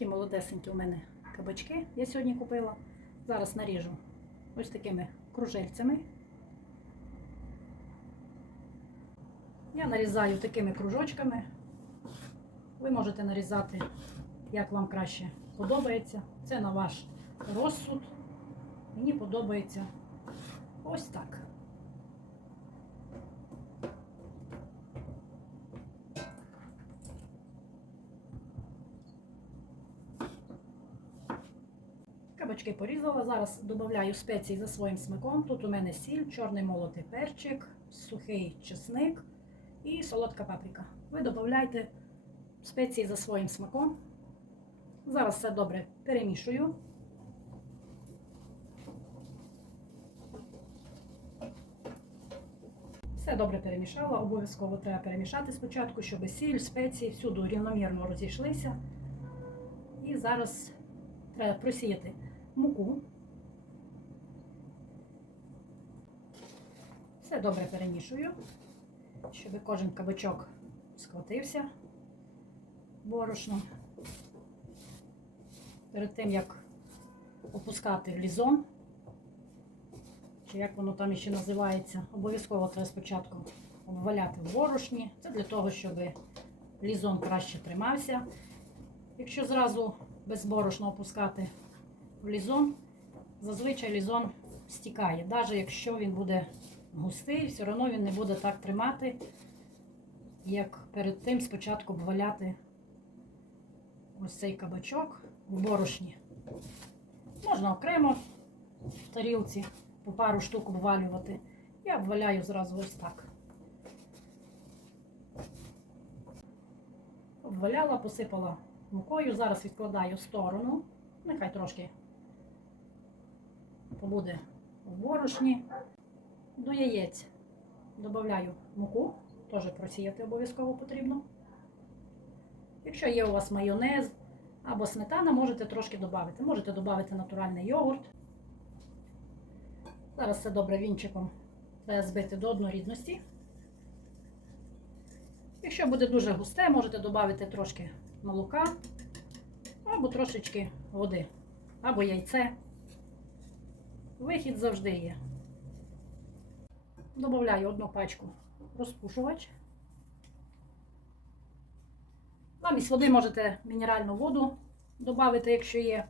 такі молодесенькі у мене кабачки я сьогодні купила. Зараз наріжу ось такими кружельцями. Я нарізаю такими кружочками. Ви можете нарізати, як вам краще подобається. Це на ваш розсуд. Мені подобається ось так. Кабачки порізала. Зараз додаю спеції за своїм смаком. Тут у мене сіль, чорний молотий перчик, сухий чесник і солодка паприка. Ви додайте спеції за своїм смаком. Зараз все добре перемішую. Все добре перемішала. Обов'язково треба перемішати спочатку, щоб сіль, спеції всюди рівномірно розійшлися. І зараз треба просіяти муку. Все добре перемішую, щоб кожен кабачок схватився борошно. Перед тим, як опускати лізон, чи як воно там ще називається, обов'язково треба спочатку обваляти в борошні. Це для того, щоб лізон краще тримався. Якщо зразу без борошна опускати в лізон, зазвичай лізон стікає. Навіть якщо він буде густий, все одно він не буде так тримати, як перед тим спочатку обваляти ось цей кабачок в борошні. Можна окремо в тарілці по пару штук обвалювати. Я обваляю зразу ось так. Обваляла, посипала мукою. Зараз відкладаю в сторону. Нехай трошки побуде в борошні. До яєць додаю муку, теж просіяти обов'язково потрібно. Якщо є у вас майонез або сметана, можете трошки додати. Можете додати натуральний йогурт. Зараз все добре вінчиком треба збити до однорідності. Якщо буде дуже густе, можете додати трошки молока або трошечки води, або яйце. Вихід завжди є. Добавляю одну пачку розпушувач. Замість води можете мінеральну воду додати, якщо є.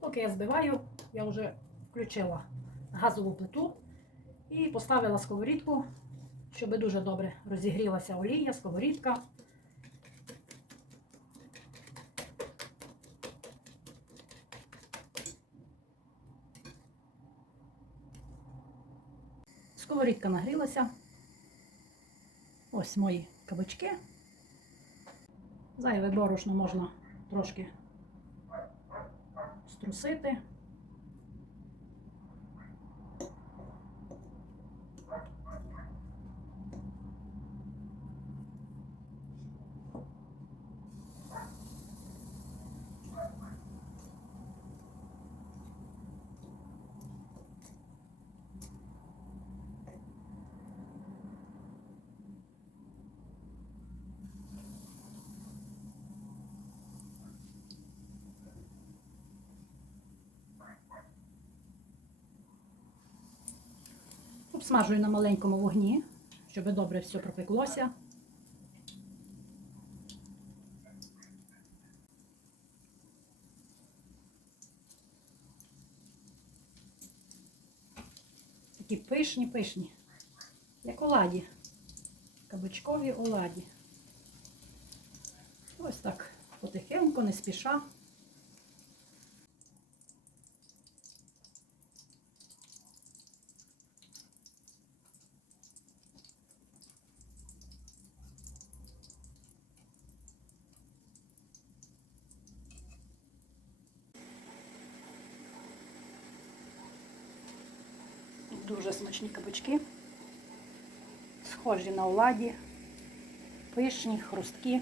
Поки я збиваю, я вже включила газову плиту і поставила сковорідку, щоб дуже добре розігрілася олія, сковорідка. Сковорідка нагрілася. Ось мої кабачки. Зайве борошно можна трошки струсити. Обсмажую на маленькому вогні, щоб добре все пропеклося. Такі пишні, пишні, як оладі, кабачкові оладі. Ось так потихеньку, не спіша. Дуже смачні кабачки, схожі на оладі, пишні, хрусткі.